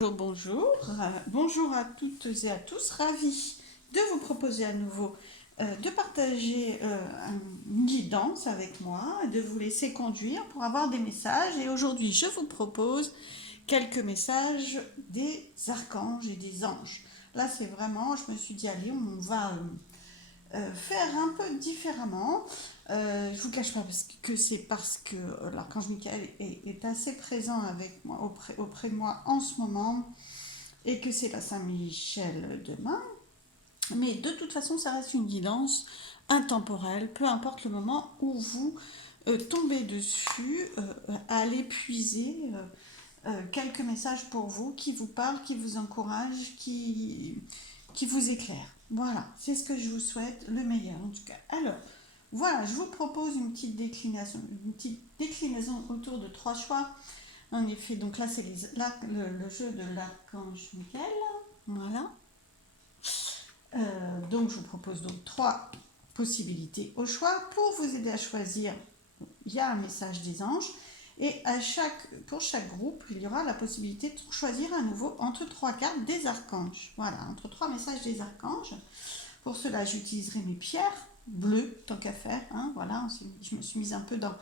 Bonjour à toutes et à tous, ravi de vous proposer à nouveau de partager une guidance avec moi, de vous laisser conduire pour avoir des messages. Et aujourd'hui, je vous propose quelques messages des archanges et des anges. Là, c'est vraiment, je me suis dit, allez, on va faire un peu différemment. Je ne vous cache pas que c'est parce que l'archange Michael est assez présent avec moi, auprès de moi en ce moment, et que c'est la Saint-Michel demain. Mais de toute façon, ça reste une guidance intemporelle, peu importe le moment où vous tombez dessus, allez puiser quelques messages pour vous qui vous parlent, qui vous encouragent, qui vous éclairent. Voilà, c'est ce que je vous souhaite, le meilleur en tout cas. Alors, voilà, je vous propose une petite déclinaison autour de 3 choix. En effet, donc là, c'est le jeu de l'archange Michael. Voilà. Donc, je vous propose donc 3 possibilités au choix. Pour vous aider à choisir, il y a un message des anges. Et pour chaque groupe, il y aura la possibilité de choisir à nouveau entre 3 cartes des archanges. Voilà, entre 3 messages des archanges. Pour cela, j'utiliserai mes pierres bleues, tant qu'à faire. Hein, voilà, je me suis mise un peu dans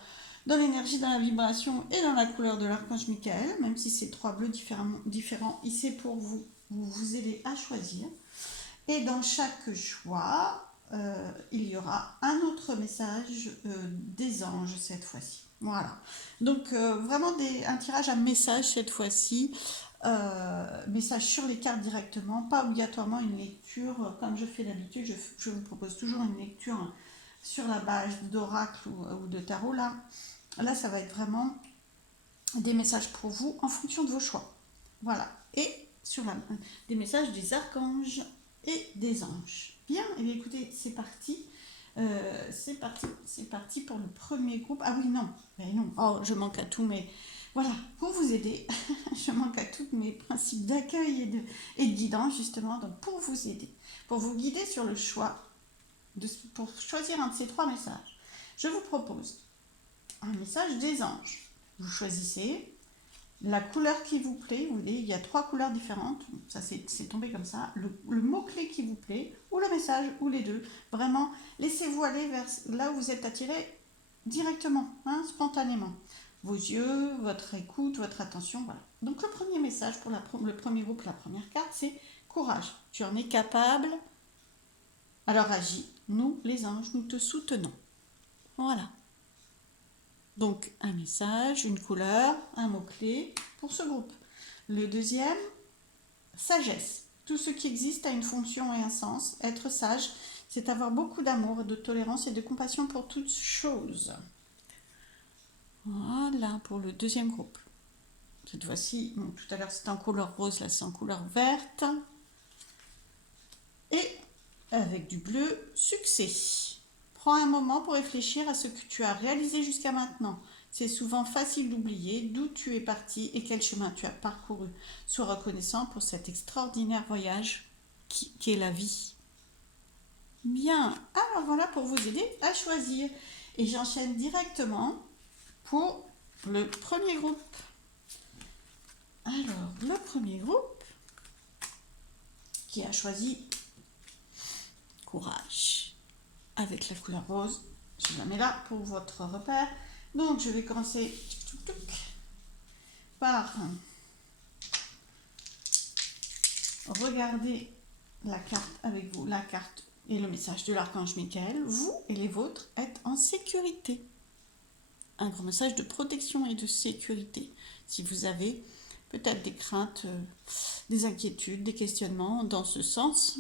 l'énergie, dans la vibration et dans la couleur de l'archange Michael, même si c'est 3 bleus différents, c'est pour vous aider à choisir. Et dans chaque choix, il y aura un autre message des anges cette fois-ci. Voilà. Donc vraiment un tirage à message cette fois-ci. Message sur les cartes directement, pas obligatoirement une lecture comme je fais d'habitude. Je vous propose toujours une lecture sur la base d'oracle ou de tarot. Là, ça va être vraiment des messages pour vous en fonction de vos choix. Voilà. Et des messages des archanges et des anges. Bien, et bien écoutez, c'est parti. C'est parti pour le premier groupe. Ah oui, non, mais non. Oh, je manque à tout, mais voilà, pour vous aider, je manque à tous mes principes d'accueil et de guidance, justement. Donc, pour vous aider, pour vous guider sur le choix, pour choisir un de ces 3 messages, je vous propose un message des anges. Vous choisissez la couleur qui vous plaît. Vous voyez, il y a 3 couleurs différentes. Ça, c'est tombé comme ça. Le mot-clé qui vous plaît, ou le message, ou les deux. Vraiment, laissez-vous aller vers là où vous êtes attiré directement, hein, spontanément. Vos yeux, votre écoute, votre attention, voilà. Donc, le premier message pour le premier groupe, la première carte, c'est courage. Tu en es capable. Alors agis. Nous, les anges, nous te soutenons. Voilà. Donc un message, une couleur, un mot-clé pour ce groupe. Le deuxième, sagesse. Tout ce qui existe a une fonction et un sens. Être sage, c'est avoir beaucoup d'amour, de tolérance et de compassion pour toutes choses. Voilà pour le deuxième groupe. Cette fois-ci, bon, tout à l'heure c'était en couleur rose, là c'est en couleur verte. Et avec du bleu, succès. Prends un moment pour réfléchir à ce que tu as réalisé jusqu'à maintenant. C'est souvent facile d'oublier d'où tu es parti et quel chemin tu as parcouru. Sois reconnaissant pour cet extraordinaire voyage qui est la vie. Bien, alors voilà pour vous aider à choisir. Et j'enchaîne directement pour le premier groupe. Alors, le premier groupe qui a choisi courage avec la couleur rose. Je la mets là pour votre repère. Donc, je vais commencer par regarder la carte avec vous, la carte et le message de l'archange Michael. Vous et les vôtres êtes en sécurité. Un grand message de protection et de sécurité. Si vous avez peut-être des craintes, des inquiétudes, des questionnements dans ce sens,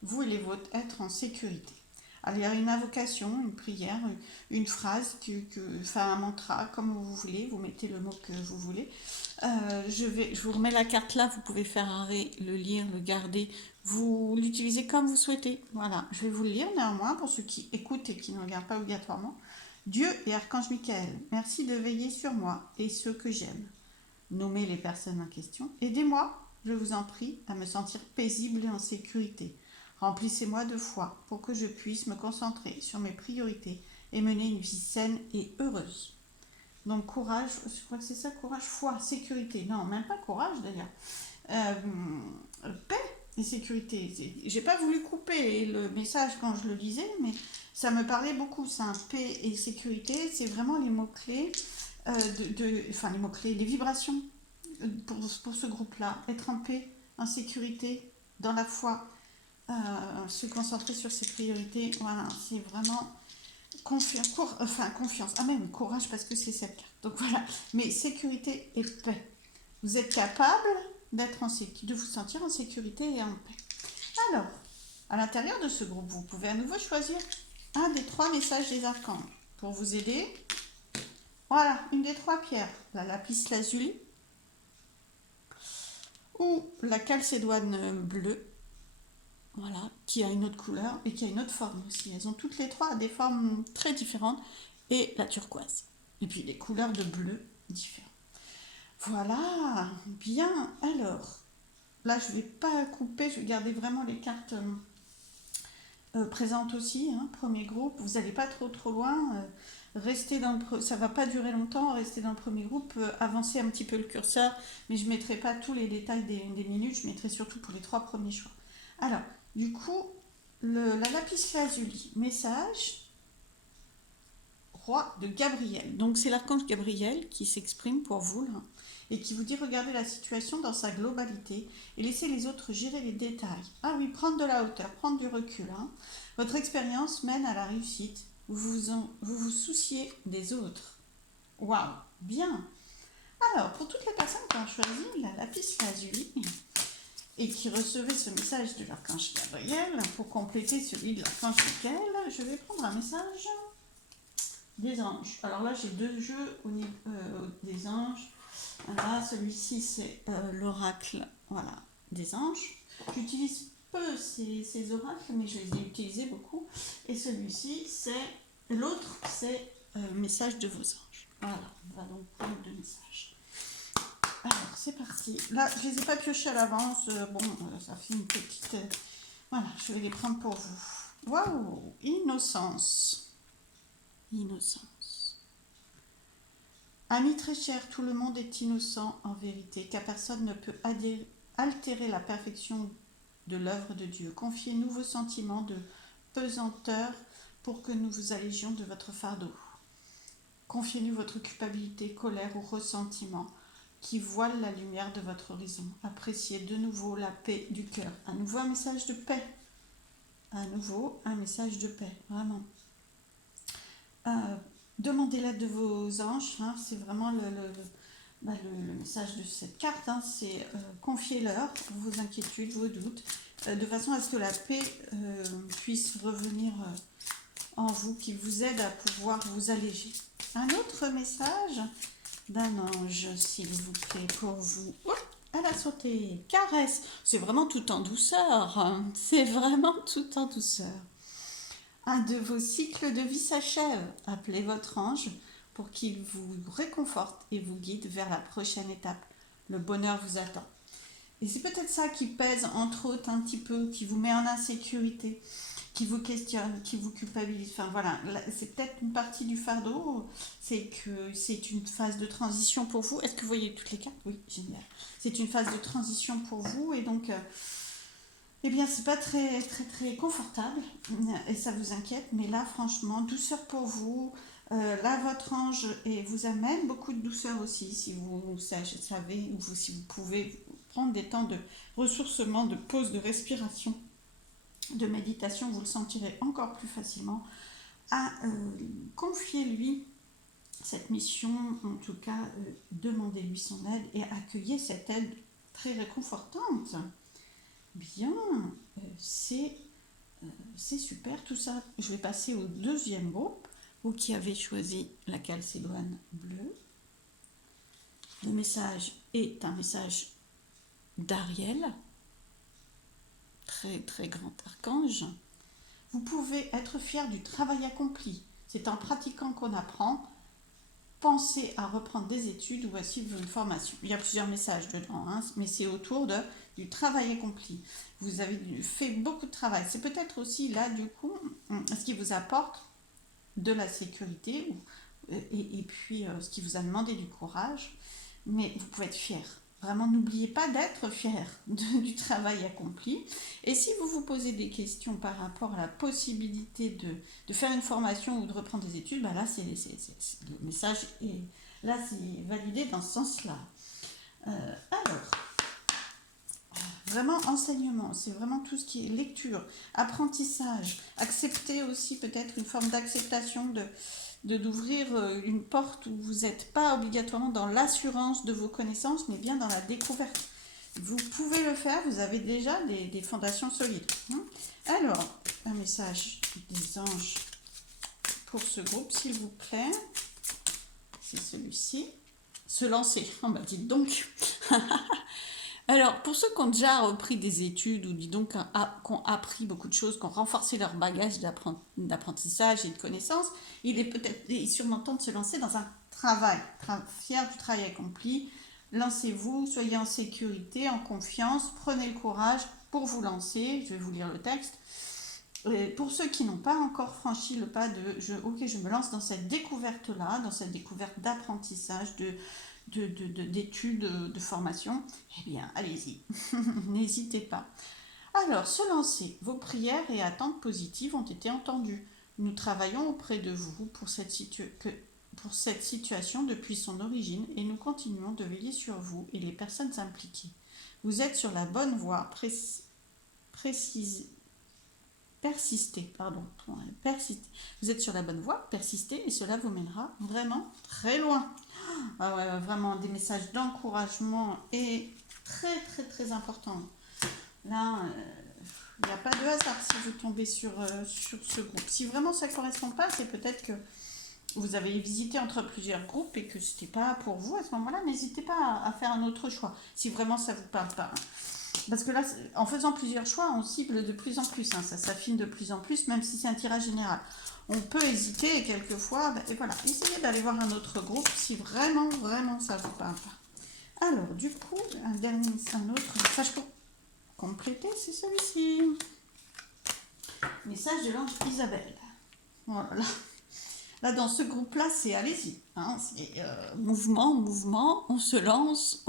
vous et les vôtres êtes en sécurité. Alors, il y a une invocation, une prière, une phrase, un mantra, comme vous voulez, vous mettez le mot que vous voulez. Je vous remets la carte là, vous pouvez faire arrêt, le lire, le garder, vous l'utilisez comme vous souhaitez. Voilà, je vais vous le lire néanmoins pour ceux qui écoutent et qui ne regardent pas obligatoirement. Dieu et Archange Michael, merci de veiller sur moi et ceux que j'aime. Nommez les personnes en question. Aidez-moi, je vous en prie, à me sentir paisible et en sécurité. Remplissez-moi de foi pour que je puisse me concentrer sur mes priorités et mener une vie saine et heureuse. Donc courage, je crois que c'est ça, courage, foi, sécurité. Non, même pas courage d'ailleurs. Paix et sécurité. J'ai pas voulu couper le message quand je le lisais, mais ça me parlait beaucoup. Ça, paix et sécurité, c'est vraiment les mots-clés, enfin les mots-clés, les vibrations pour ce groupe-là. Être en paix, en sécurité, dans la foi, se concentrer sur ses priorités. Voilà, c'est vraiment confiance. Ah même courage parce que c'est cette carte. Donc voilà, mais sécurité et paix. Vous êtes capable de vous sentir en sécurité et en paix. Alors, à l'intérieur de ce groupe, vous pouvez à nouveau choisir un des 3 messages des archanges pour vous aider. Voilà, une des 3 pierres, la lapis lazuli ou la calcédoine bleue, voilà, qui a une autre couleur et qui a une autre forme aussi. Elles ont toutes les 3 des formes très différentes, et la turquoise. Et puis des couleurs de bleu différentes. Voilà, bien. Alors, là, je ne vais pas couper, je vais garder vraiment les cartes présentes aussi. Hein, premier groupe, vous n'allez pas trop loin. Restez dans ça ne va pas durer longtemps, restez dans le premier groupe, avancez un petit peu le curseur, mais je ne mettrai pas tous les détails des minutes, je mettrai surtout pour les 3 premiers choix. Alors, du coup, la lapis lazuli, message, roi de Gabriel. Donc c'est l'archange Gabriel qui s'exprime pour vous là, et qui vous dit regardez la situation dans sa globalité et laissez les autres gérer les détails. Ah oui, prendre de la hauteur, prendre du recul. Hein. Votre expérience mène à la réussite. Vous vous souciez des autres. Waouh, bien. Alors, pour toutes les personnes qui ont choisi la lapis lazuli et qui recevaient ce message de l'archange Gabriel, pour compléter celui de l'archange Michael, je vais prendre un message des anges. Alors là, j'ai 2 jeux au niveau des anges. Là, celui-ci, c'est l'oracle, voilà, des anges. J'utilise peu ces oracles, mais je les ai utilisés beaucoup. Et celui-ci, l'autre, c'est message de vos anges. Voilà, on va donc prendre 2 messages. Alors, c'est parti. Là, je ne les ai pas piochés à l'avance. Ça fait une petite... voilà, je vais les prendre pour vous. Waouh, innocence. Innocence. Ami très cher, tout le monde est innocent en vérité, car personne ne peut altérer la perfection de l'œuvre de Dieu. Confiez-nous vos sentiments de pesanteur pour que nous vous allégions de votre fardeau. Confiez-nous votre culpabilité, colère ou ressentiment qui voile la lumière de votre horizon. Appréciez de nouveau la paix du cœur. À nouveau un message de paix. À nouveau un message de paix, vraiment. Demandez l'aide de vos anges, hein, c'est vraiment le message de cette carte, hein, c'est confiez-leur vos inquiétudes, vos doutes, de façon à ce que la paix puisse revenir en vous, qui vous aide à pouvoir vous alléger. Un autre message d'un ange, s'il vous plaît, pour vous. Oh, elle a sauté, caresse, c'est vraiment tout en douceur, hein. C'est vraiment tout en douceur. Un de vos cycles de vie s'achève. Appelez votre ange pour qu'il vous réconforte et vous guide vers la prochaine étape. Le bonheur vous attend. Et c'est peut-être ça qui pèse, entre autres, un petit peu, qui vous met en insécurité, qui vous questionne, qui vous culpabilise. Enfin voilà, c'est peut-être une partie du fardeau, c'est que c'est une phase de transition pour vous. Est-ce que vous voyez toutes les cartes? Oui, génial. C'est une phase de transition pour vous et donc... eh bien, c'est pas très confortable et ça vous inquiète, mais là, franchement, douceur pour vous. Là, votre ange vous amène beaucoup de douceur aussi, si vous savez, ou si vous pouvez prendre des temps de ressourcement, de pause, de respiration, de méditation, vous le sentirez encore plus facilement. Confiez-lui cette mission, en tout cas, demandez-lui son aide et accueillez cette aide très réconfortante. Bien, c'est super tout ça. Je vais passer au deuxième groupe, vous qui avez choisi la calcédoine bleue. Le message est un message d'Ariel, très grand archange. Vous pouvez être fier du travail accompli. C'est en pratiquant qu'on apprend. Pensez à reprendre des études ou à suivre une formation. Il y a plusieurs messages dedans, hein, mais c'est autour du travail accompli. Vous avez fait beaucoup de travail. C'est peut-être aussi là, du coup, ce qui vous apporte de la sécurité et puis ce qui vous a demandé du courage, mais vous pouvez être fier. Vraiment, n'oubliez pas d'être fier du travail accompli. Et si vous vous posez des questions par rapport à la possibilité de faire une formation ou de reprendre des études, bah là, le message est là, c'est validé dans ce sens-là. Alors, vraiment enseignement, c'est vraiment tout ce qui est lecture, apprentissage, accepter aussi peut-être une forme d'acceptation d'ouvrir une porte où vous n'êtes pas obligatoirement dans l'assurance de vos connaissances, mais bien dans la découverte. Vous pouvez le faire, vous avez déjà des fondations solides. Alors, un message des anges pour ce groupe, s'il vous plaît. C'est celui-ci. Se lancer. Oh bah dites donc. Alors, pour ceux qui ont déjà repris des études ou dis donc qui ont appris beaucoup de choses, qui ont renforcé leur bagage d'apprentissage et de connaissances, il est sûrement temps de se lancer dans un travail, fier du travail accompli. Lancez-vous, soyez en sécurité, en confiance, prenez le courage pour vous lancer. Je vais vous lire le texte. Et pour ceux qui n'ont pas encore franchi le pas de je me lance dans cette découverte-là, dans cette découverte d'apprentissage, d'études, de formation, eh bien, allez-y, n'hésitez pas. Alors, se lancer, vos prières et attentes positives ont été entendues. Nous travaillons auprès de vous pour cette situation depuis son origine et nous continuons de veiller sur vous et les personnes impliquées. Vous êtes sur la bonne voie, persistez. Vous êtes sur la bonne voie, persistez et cela vous mènera vraiment très loin. Ah ouais, vraiment des messages d'encouragement et très très très importants. Là, il n'y a pas de hasard si vous tombez sur ce groupe. Si vraiment ça ne correspond pas, c'est peut-être que vous avez visité entre plusieurs groupes et que ce n'était pas pour vous à ce moment-là. N'hésitez pas à faire un autre choix, si vraiment ça ne vous parle pas. Parce que là, en faisant plusieurs choix, on cible de plus en plus. Ça s'affine de plus en plus, même si c'est un tirage général. On peut hésiter et quelquefois, et voilà, essayez d'aller voir un autre groupe si vraiment, vraiment ça vous parle pas. Alors, du coup, un autre message pour compléter, c'est celui-ci. Message de l'ange Isabelle. Voilà. Là, dans ce groupe-là, c'est allez-y. C'est mouvement, on se lance.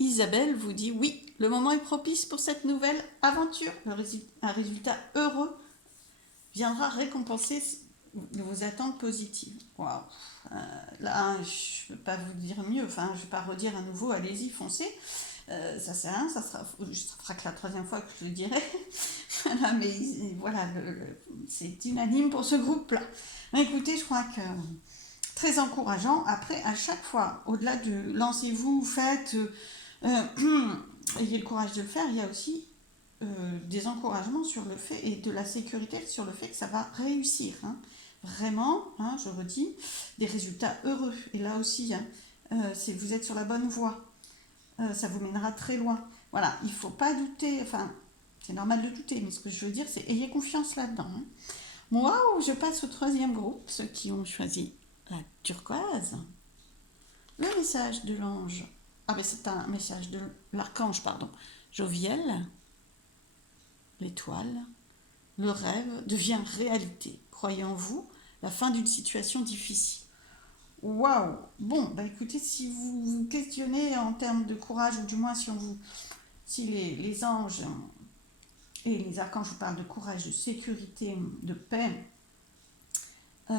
Isabelle vous dit oui, le moment est propice pour cette nouvelle aventure. Un résultat heureux viendra récompenser vos attentes positives. Waouh. Là, je ne peux pas vous dire mieux. Enfin, je ne vais pas redire à nouveau, allez-y, foncez. Ça sert à rien, ça fera que la troisième fois que je le dirai. Voilà, mais voilà, c'est unanime pour ce groupe-là. Écoutez, je crois que très encourageant. Après, à chaque fois, au-delà de lancez-vous, faites, ayez le courage de le faire, il y a aussi des encouragements sur le fait et de la sécurité sur le fait que ça va réussir. Vraiment, je redis, des résultats heureux. Et là aussi, vous êtes sur la bonne voie. Ça vous mènera très loin. Voilà, il ne faut pas douter, enfin, c'est normal de douter, mais ce que je veux dire, c'est ayez confiance là-dedans. Moi, je passe au troisième groupe, ceux qui ont choisi la turquoise. Le message de l'ange, mais c'est un message de l'archange, Joviel, l'étoile, le rêve devient réalité. Croyez en vous, la fin d'une situation difficile. Waouh! Bon, écoutez, si vous vous questionnez en termes de courage, ou du moins si les anges et les archanges vous parlent de courage, de sécurité, de paix,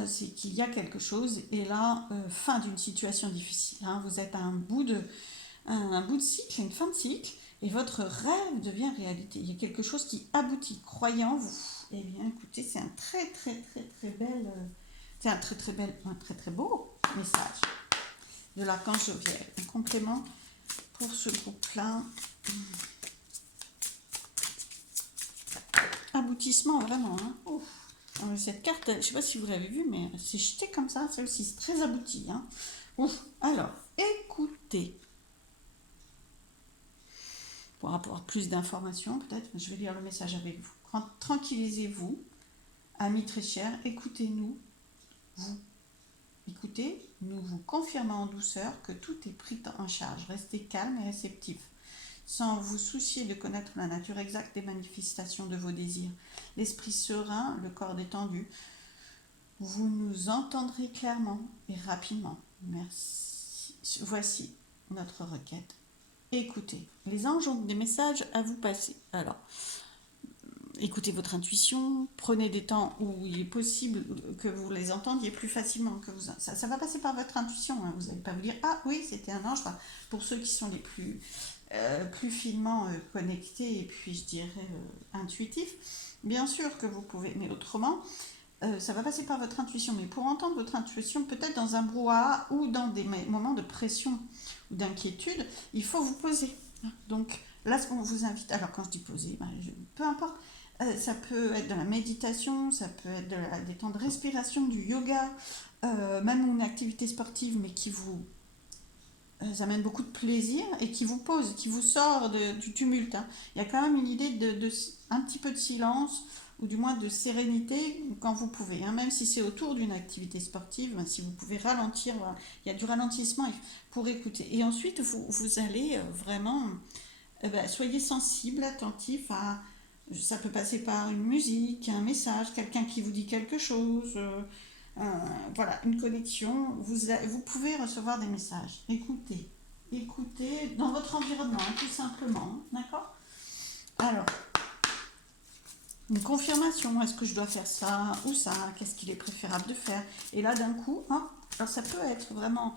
c'est qu'il y a quelque chose. Et là, fin d'une situation difficile. Vous êtes à un bout de cycle, une fin de cycle, et votre rêve devient réalité. Il y a quelque chose qui aboutit. Croyez en vous. Eh bien, écoutez, c'est un très très très très bel... C'est un très très beau message de l'archange Joviel. Un complément pour ce groupe-là. Aboutissement, vraiment. Cette carte, je ne sais pas si vous l'avez vue, mais c'est jeté comme ça. C'est aussi très abouti. Alors, écoutez. Pour avoir plus d'informations, peut-être, je vais lire le message avec vous. Tranquillisez-vous, amis très chers, écoutez-nous. Écoutez, nous vous confirmons en douceur que tout est pris en charge. Restez calme et réceptif, sans vous soucier de connaître la nature exacte des manifestations de vos désirs. L'esprit serein, le corps détendu. vous nous entendrez clairement et rapidement. Merci. Voici notre requête. Écoutez, les anges ont des messages à vous passer. Alors, écoutez votre intuition, prenez des temps où il est possible que vous les entendiez plus facilement. Ça va passer par votre intuition. Hein. Vous n'allez pas vous dire ah oui, c'était un ange. Enfin, pour ceux qui sont les plus finement connectés et puis je dirais intuitifs, bien sûr que vous pouvez, mais autrement, ça va passer par votre intuition. Mais pour entendre votre intuition, peut-être dans un brouhaha ou dans des moments de pression ou d'inquiétude, il faut vous poser. Donc là, ce qu'on vous invite, alors quand je dis poser, peu importe, ça peut être de la méditation, ça peut être des temps de respiration, du yoga, même une activité sportive, mais qui vous amène beaucoup de plaisir et qui vous pose, qui vous sort du tumulte. Hein. Il y a quand même une idée un petit peu de silence ou du moins de sérénité quand vous pouvez. Hein. Même si c'est autour d'une activité sportive, si vous pouvez ralentir, voilà. Il y a du ralentissement pour écouter. Et ensuite, vous allez vraiment, soyez sensible, attentif à... Ça peut passer par une musique, un message, quelqu'un qui vous dit quelque chose, voilà, une connexion. Vous pouvez recevoir des messages. Écoutez, écoutez dans votre environnement, tout simplement. D'accord. Alors, une confirmation. Est-ce que je dois faire ça ou ça? Qu'est-ce qu'il est préférable de faire? Et là, d'un coup, hein, alors ça peut être vraiment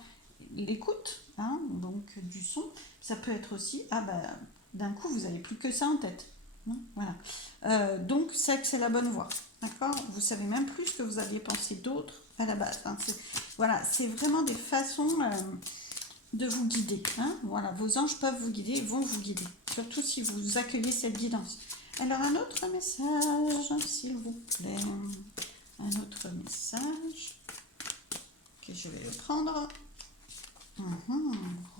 l'écoute, hein, donc du son. Ça peut être aussi, d'un coup, vous n'avez plus que ça en tête. Voilà. Donc, c'est que c'est la bonne voie. D'accord. Vous savez même plus ce que vous aviez pensé d'autre à la base. Hein. Voilà, c'est vraiment des façons de vous guider. Hein. Voilà, vos anges peuvent vous guider, vont vous guider. Surtout si vous accueillez cette guidance. Alors, un autre message, s'il vous plaît. Un autre message que je vais le prendre.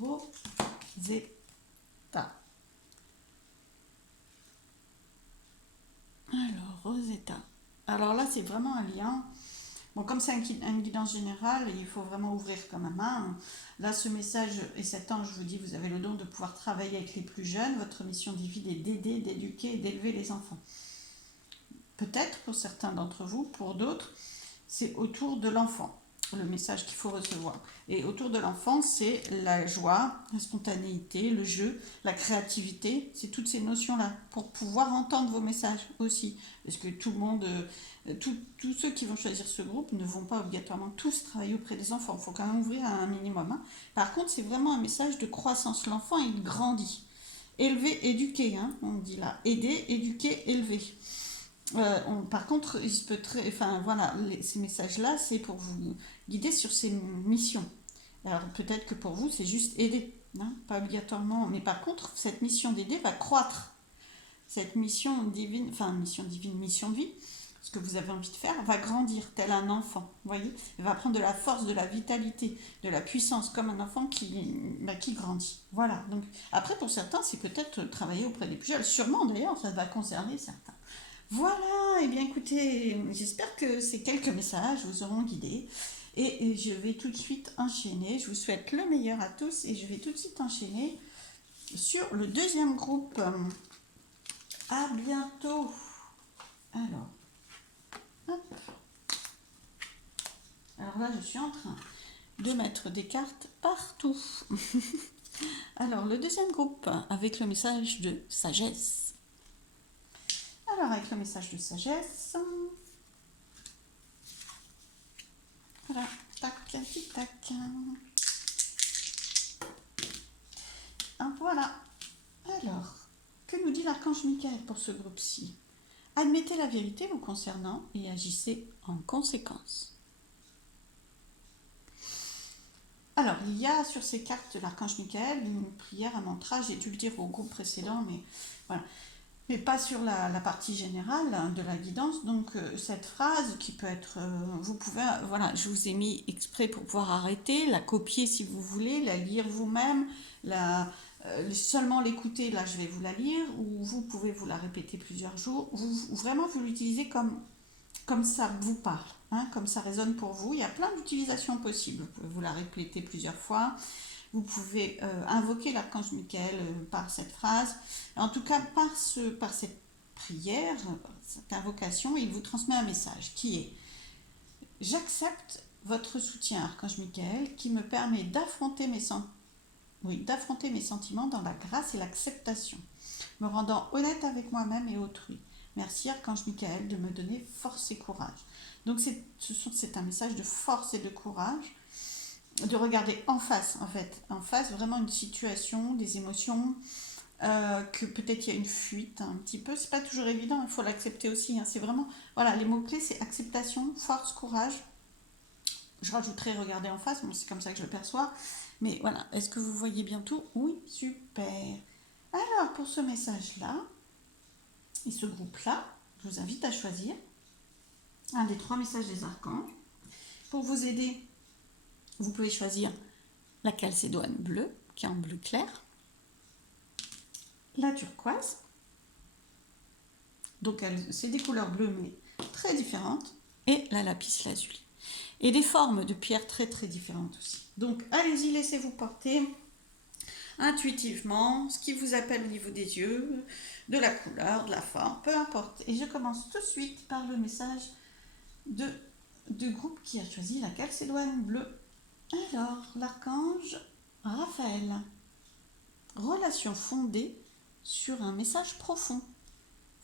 Rosetta. Alors, Rosetta. Alors là, c'est vraiment un lien. Bon, comme c'est une guidance générale, il faut vraiment ouvrir comme un main. Là, ce message et cet ange vous dit, vous avez le don de pouvoir travailler avec les plus jeunes. Votre mission divine est d'aider, d'éduquer et d'élever les enfants. Peut-être pour certains d'entre vous, pour d'autres, c'est autour de l'enfant, le message qu'il faut recevoir. Et autour de l'enfant, c'est la joie, la spontanéité, le jeu, la créativité, c'est toutes ces notions-là, pour pouvoir entendre vos messages aussi. Parce que tout le monde, tous ceux qui vont choisir ce groupe ne vont pas obligatoirement tous travailler auprès des enfants. Il faut quand même ouvrir à un minimum. Hein. Par contre, c'est vraiment un message de croissance. L'enfant, il grandit. Élever, éduquer, hein, on dit là. Aider, éduquer, élever. Par contre, il se peut voilà, ces messages-là, c'est pour vous guider sur ces missions. Alors peut-être que pour vous, c'est juste aider, hein, pas obligatoirement. Mais par contre, cette mission d'aider va croître. Cette mission divine, mission de vie, ce que vous avez envie de faire, va grandir tel un enfant. Vous voyez, elle va prendre de la force, de la vitalité, de la puissance, comme un enfant qui grandit. Voilà. Donc après, pour certains, c'est peut-être travailler auprès des plus jeunes. Sûrement d'ailleurs, ça va concerner certains. Voilà, et bien écoutez, j'espère que ces quelques messages vous auront guidé. Et je vais tout de suite enchaîner. Je vous souhaite le meilleur à tous et je vais tout de suite enchaîner sur le deuxième groupe. À bientôt. Alors, hop. Alors là, je suis en train de mettre des cartes partout. Alors, le deuxième groupe avec le message de sagesse. Alors, avec le message de sagesse, voilà, tac, tic, tac. Voilà. Alors, que nous dit l'archange Michael pour ce groupe-ci? Admettez la vérité vous concernant et agissez en conséquence. Alors, il y a sur ces cartes de l'archange Michael une prière, un mantra, j'ai dû le dire au groupe précédent, mais voilà. Mais pas sur la partie générale de la guidance. Donc cette phrase qui peut être, vous pouvez, voilà, je vous ai mis exprès pour pouvoir arrêter, la copier si vous voulez, la lire vous-même, seulement l'écouter, là je vais vous la lire, ou vous pouvez vous la répéter plusieurs jours, vraiment vous l'utilisez comme ça vous parle, hein, comme ça résonne pour vous. Il y a plein d'utilisations possibles, vous pouvez vous la répéter plusieurs fois. Vous pouvez invoquer l'archange Michael par cette phrase. En tout cas, par cette prière, cette invocation, il vous transmet un message qui est j'accepte votre soutien, Archange Michael, qui me permet d'affronter mes sentiments dans la grâce et l'acceptation, me rendant honnête avec moi-même et autrui. Merci Archange Michael de me donner force et courage. Donc c'est un message de force et de courage, de regarder en face, vraiment une situation, des émotions, que peut-être il y a une fuite un petit peu, c'est pas toujours évident, il faut l'accepter aussi, hein. C'est vraiment, voilà, les mots-clés c'est acceptation, force, courage. Je rajouterai regarder en face, bon, c'est comme ça que je le perçois, mais voilà, est-ce que vous voyez bien tout? Oui, super. Alors pour ce message-là, et ce groupe-là, je vous invite à choisir un des 3 messages des archanges. Pour vous aider, vous pouvez choisir la calcédoine bleue, qui est en bleu clair, la turquoise, donc c'est des couleurs bleues mais très différentes, et la lapis lazuli. Et des formes de pierres très très différentes aussi. Donc allez-y, laissez-vous porter intuitivement, ce qui vous appelle au niveau des yeux, de la couleur, de la forme, peu importe. Et je commence tout de suite par le message du groupe qui a choisi la calcédoine bleue. Alors, l'archange Raphaël. Relation fondée sur un message profond.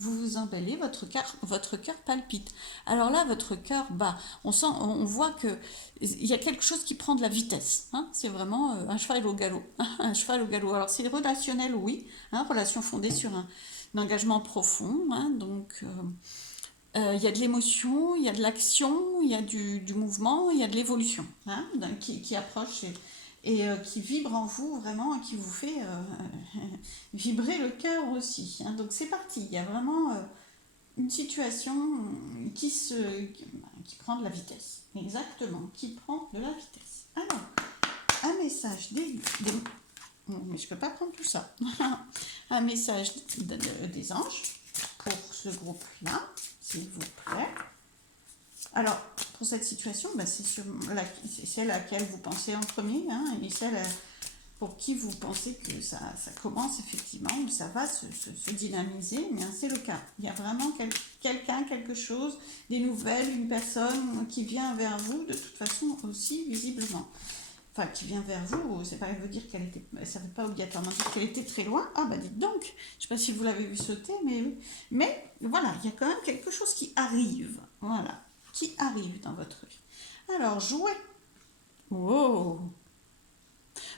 Vous vous emballez, votre cœur palpite. Alors là, votre cœur bat. On voit que il y a quelque chose qui prend de la vitesse. Hein. C'est vraiment un cheval au galop. Un cheval au galop. Alors c'est relationnel, oui. Hein, relation fondée sur un engagement profond. Hein, donc il y a de l'émotion, il y a de l'action, il y a du mouvement, il y a de l'évolution, hein, qui approche et qui vibre en vous vraiment, qui vous fait vibrer le cœur aussi. Hein. Donc c'est parti, il y a vraiment une situation qui prend de la vitesse. Exactement, qui prend de la vitesse. Alors, un message mais je ne peux pas prendre tout ça. Un message des anges pour ce groupe-là, s'il vous plaît. Alors, pour cette situation, c'est celle à laquelle vous pensez en premier, hein, et celle pour qui vous pensez que ça commence effectivement, où ça va se dynamiser, mais c'est le cas. Il y a vraiment quelqu'un, quelque chose, des nouvelles, une personne qui vient vers vous, de toute façon aussi visiblement. Enfin, qui vient vers vous, c'est pas veut dire ça ne veut pas obligatoirement dire qu'elle était très loin. Ah bah dites donc, je ne sais pas si vous l'avez vu sauter, mais voilà, il y a quand même quelque chose qui arrive, voilà, qui arrive dans votre vie. Alors, jouer. Oh.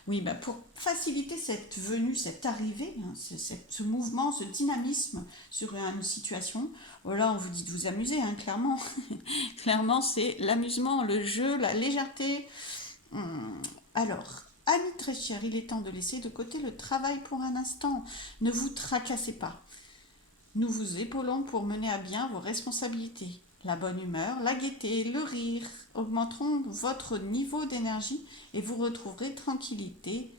Oui, bah pour faciliter cette venue, cette arrivée, hein, ce mouvement, ce dynamisme sur une situation, voilà, on vous dit de vous amuser, hein, clairement. Clairement, c'est l'amusement, le jeu, la légèreté. Alors, amis très chers, il est temps de laisser de côté le travail pour un instant. Ne vous tracassez pas. Nous vous épaulons pour mener à bien vos responsabilités. La bonne humeur, la gaieté, le rire augmenteront votre niveau d'énergie et vous retrouverez tranquillité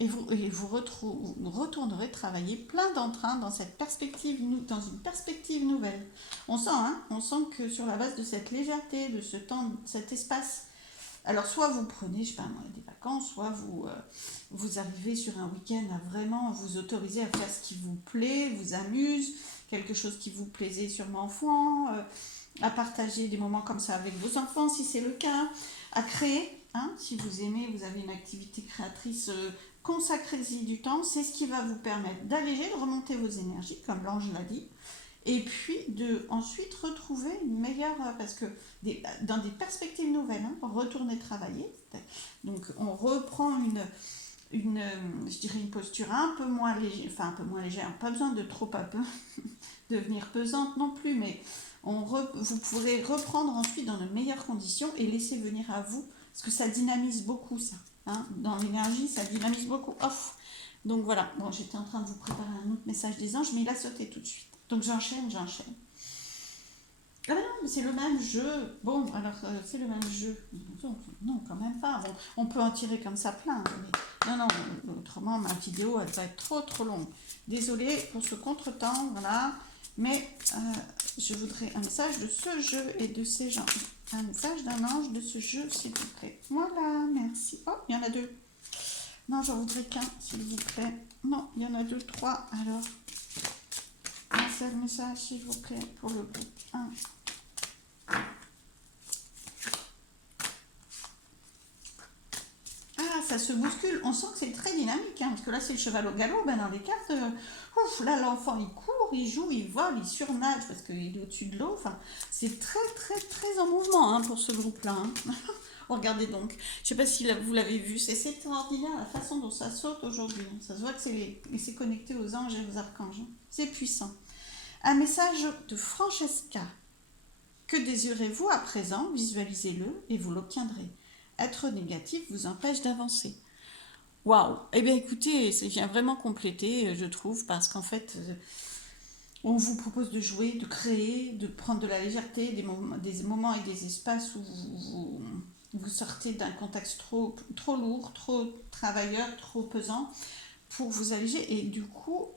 et vous retournerez travailler plein d'entrain dans dans une perspective nouvelle. On sent que sur la base de cette légèreté, de ce temps, cet espace. Alors, soit vous prenez, je sais pas moi, des vacances, soit vous arrivez sur un week-end à vraiment vous autoriser à faire ce qui vous plaît, vous amuse, quelque chose qui vous plaisait sûrement enfant, à partager des moments comme ça avec vos enfants, si c'est le cas, à créer, hein, si vous aimez, vous avez une activité créatrice, consacrez-y du temps, c'est ce qui va vous permettre d'alléger, de remonter vos énergies, comme l'ange l'a dit, et puis de ensuite retrouver une meilleure, parce que dans des perspectives nouvelles, hein, retourner travailler, donc on reprend je dirais une posture un peu moins légère, pas besoin de trop devenir pesante non plus, mais vous pourrez reprendre ensuite dans de meilleures conditions et laisser venir à vous, parce que ça dynamise beaucoup ça, hein, dans l'énergie ça dynamise beaucoup. Off. Donc voilà, bon, j'étais en train de vous préparer un autre message des anges, mais il a sauté tout de suite. Donc j'enchaîne. Ah ben non, mais c'est le même jeu. Bon, alors c'est le même jeu. Non, quand même pas. Bon, on peut en tirer comme ça plein. Mais non, autrement ma vidéo elle va être trop longue. Désolée pour ce contretemps, voilà. Mais je voudrais un message de ce jeu et de ces gens. Un message d'un ange de ce jeu, s'il vous plaît. Voilà, merci. Oh, il y en a 2. Non, j'en voudrais qu'un, s'il vous plaît. Non, il y en a 2, 3. Alors, un seul message, s'il vous plaît, pour le groupe 1. ça se bouscule. On sent que c'est très dynamique, hein, parce que là, c'est le cheval au galop. Ben, dans les cartes, ouf, là, l'enfant, il court, il joue, il vole, il surnage, parce qu'il est au-dessus de l'eau. Enfin, c'est très, très, très en mouvement hein, pour ce groupe-là. Hein. Regardez donc. Je ne sais pas si vous l'avez vu. C'est extraordinaire la façon dont ça saute aujourd'hui. Ça se voit que c'est connecté aux anges et aux archanges. C'est puissant. Un message de Francesca. Que désirez-vous à présent? Visualisez-le et vous l'obtiendrez. Être négatif vous empêche d'avancer. Waouh! Eh bien écoutez, ça vient vraiment compléter, je trouve, parce qu'en fait, on vous propose de jouer, de créer, de prendre de la légèreté, des moments et des espaces où vous sortez d'un contexte trop lourd, trop travailleur, trop pesant, pour vous alléger. Et du coup,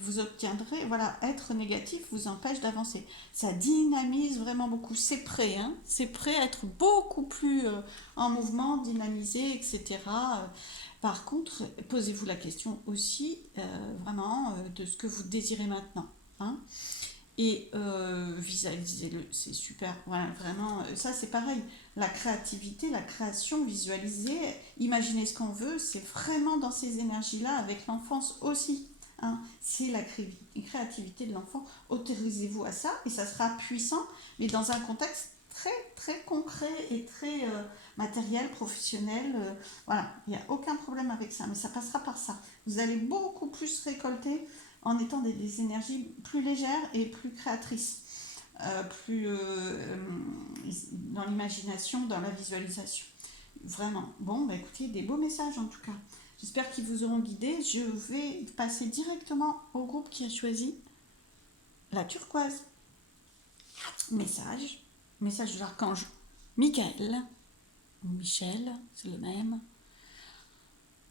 vous obtiendrez, voilà, être négatif vous empêche d'avancer. Ça dynamise vraiment beaucoup. C'est prêt, hein, c'est prêt à être beaucoup plus en mouvement, dynamisé, etc. Par contre, posez-vous la question aussi, vraiment, de ce que vous désirez maintenant. Hein, et visualisez-le, c'est super. Ouais, vraiment, ça c'est pareil. La créativité, la création, visualiser, imaginer ce qu'on veut, c'est vraiment dans ces énergies-là, avec l'enfance aussi. Hein, c'est la créativité de l'enfant. Autorisez-vous à ça et ça sera puissant, mais dans un contexte très très concret et très matériel, professionnel. Voilà, il n'y a aucun problème avec ça, mais ça passera par ça. Vous allez beaucoup plus récolter en étant des énergies plus légères et plus créatrices, plus dans l'imagination, dans la visualisation. Vraiment. Bon, bah écoutez, des beaux messages en tout cas. J'espère qu'ils vous auront guidé. Je vais passer directement au groupe qui a choisi la turquoise. Message de l'archange Michael, ou Michel, c'est le même.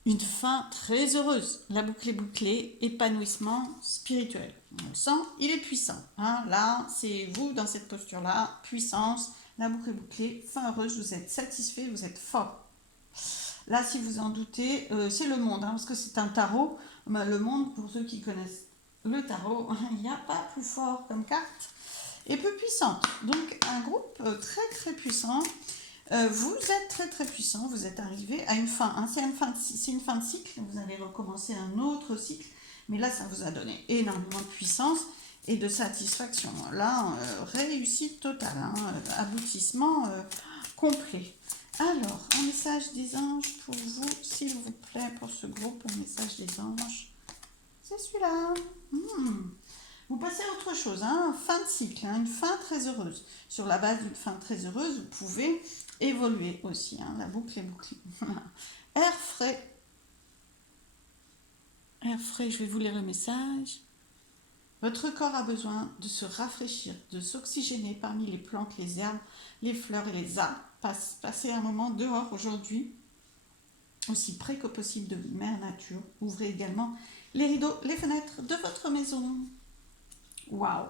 Une fin très heureuse. La boucle est bouclée, épanouissement spirituel. On le sent, il est puissant. Hein, là, c'est vous dans cette posture-là, puissance, la boucle est bouclée, fin heureuse, vous êtes satisfait, vous êtes fort. Là, si vous en doutez, c'est le monde, hein, parce que c'est un tarot. Le monde, pour ceux qui connaissent le tarot, il n'y a pas plus fort comme carte et plus puissante. Donc, un groupe très très puissant. Vous êtes très très puissant, vous êtes arrivé à une fin. Hein, c'est une fin de cycle, vous allez recommencer un autre cycle, mais là, ça vous a donné énormément de puissance et de satisfaction. Là, réussite totale, hein, aboutissement complet. Alors, un message des anges pour vous, s'il vous plaît, pour ce groupe, un message des anges. C'est celui-là. Vous passez à autre chose, hein, fin de cycle, hein, une fin très heureuse. Sur la base d'une fin très heureuse, vous pouvez évoluer aussi, hein, la boucle est bouclée. Air frais. Air frais, je vais vous lire le message. Votre corps a besoin de se rafraîchir, de s'oxygéner parmi les plantes, les herbes, les fleurs et les arbres. Passez un moment dehors aujourd'hui, aussi près que possible de mère nature. Ouvrez également les rideaux, les fenêtres de votre maison. Waouh!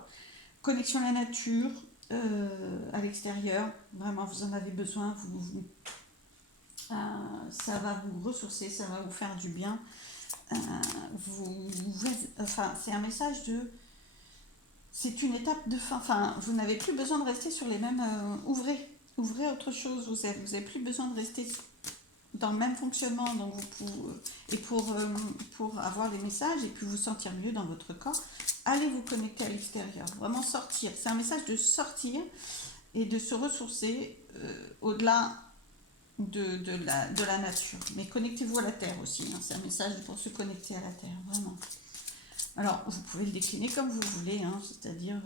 Connexion à la nature, à l'extérieur, vraiment vous en avez besoin, ça va vous ressourcer, ça va vous faire du bien. C'est un message de... C'est une étape de fin. Enfin, vous n'avez plus besoin de rester sur les mêmes... ouvrez autre chose, vous n'avez plus besoin de rester dans le même fonctionnement, donc pour avoir les messages et puis vous sentir mieux dans votre corps, allez vous connecter à l'extérieur, vraiment sortir. C'est un message de sortir et de se ressourcer au-delà de la nature. Mais connectez-vous à la terre aussi, hein. C'est un message pour se connecter à la terre, vraiment. Alors, vous pouvez le décliner comme vous voulez, hein, c'est-à-dire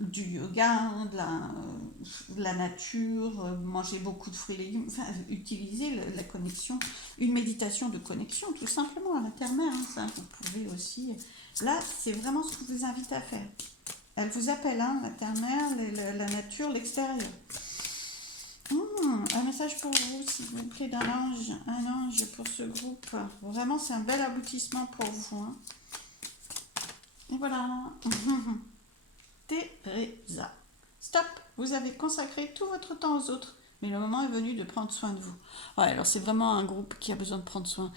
du yoga, de la nature, manger beaucoup de fruits et légumes, enfin, utiliser la connexion, une méditation de connexion tout simplement à la terre-mère, hein, ça vous pouvez aussi, là c'est vraiment ce que je vous invite à faire. Elle vous appelle, hein, la terre-mère, la nature, l'extérieur. Un message pour vous, s'il vous plaît, d'un ange, un ange pour ce groupe, vraiment c'est un bel aboutissement pour vous, hein. Et voilà. Teresa. Stop, vous avez consacré tout votre temps aux autres, mais le moment est venu de prendre soin de vous. Ouais, alors c'est vraiment un groupe qui a besoin de prendre soin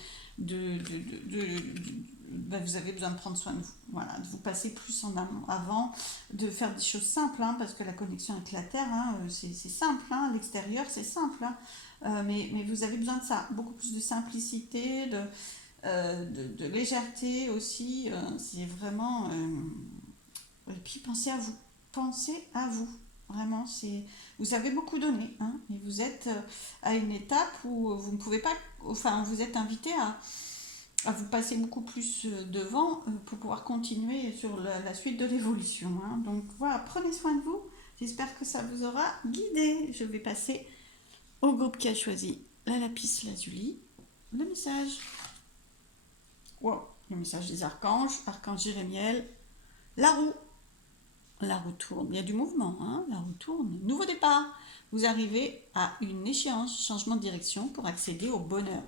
vous avez besoin de prendre soin de vous. Voilà, de vous passer plus en avant, de faire des choses simples, hein, parce que la connexion avec la Terre, hein, c'est simple, hein, l'extérieur, c'est simple. Hein, mais vous avez besoin de ça, beaucoup plus de simplicité, de légèreté aussi. C'est vraiment... et puis pensez à vous. Pensez à vous. Vraiment, vous avez beaucoup donné, hein, et vous êtes à une étape où vous ne pouvez pas, enfin, vous êtes invité à vous passer beaucoup plus devant pour pouvoir continuer sur la suite de l'évolution. Hein. Donc voilà, prenez soin de vous. J'espère que ça vous aura guidé. Je vais passer au groupe qui a choisi la lapis lazuli. Le message. Wow, le message des archanges, archange Jérémiel, la roue. La roue tourne, il y a du mouvement, hein, la roue tourne. Nouveau départ, vous arrivez à une échéance, changement de direction pour accéder au bonheur.